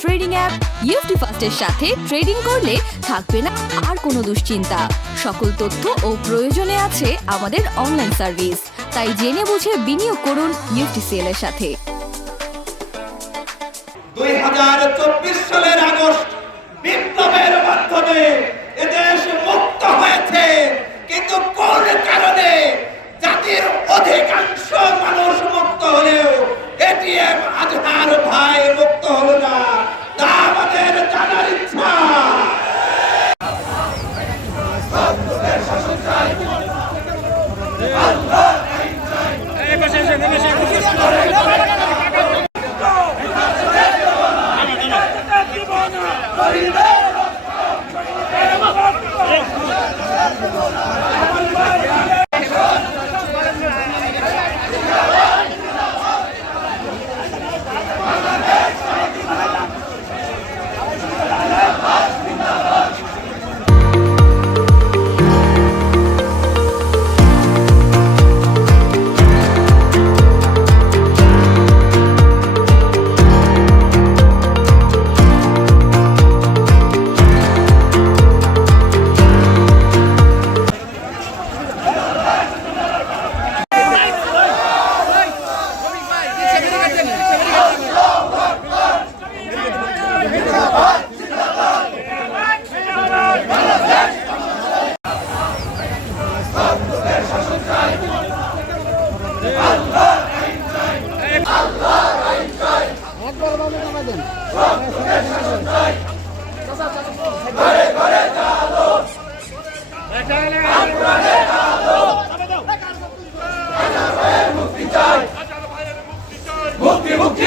Trading app UFT ফাস্টের সাথে trading করলে থাকবে না আর কোনো দুশ্চিন্তা। সকল তথ্য ও প্রয়োজনে আছে আমাদের অনলাইন সার্ভিস। তাই জেনে বুঝে বিনিয়োগ করুন ইউএফটিসিএল এর সাথে। 2024 সালের আগস্ট বিপ্লবের মাধ্যমে এদেশ মুক্ত হয়েছে, কিন্তু কোন কারণে জাতির অধিকাংশ মানুষ মুক্ত হলেও এটিএম আজহার ভাই মুক্ত হলো না, তা আমাদের জানার ইচ্ছা। মুক্তি মুক্তি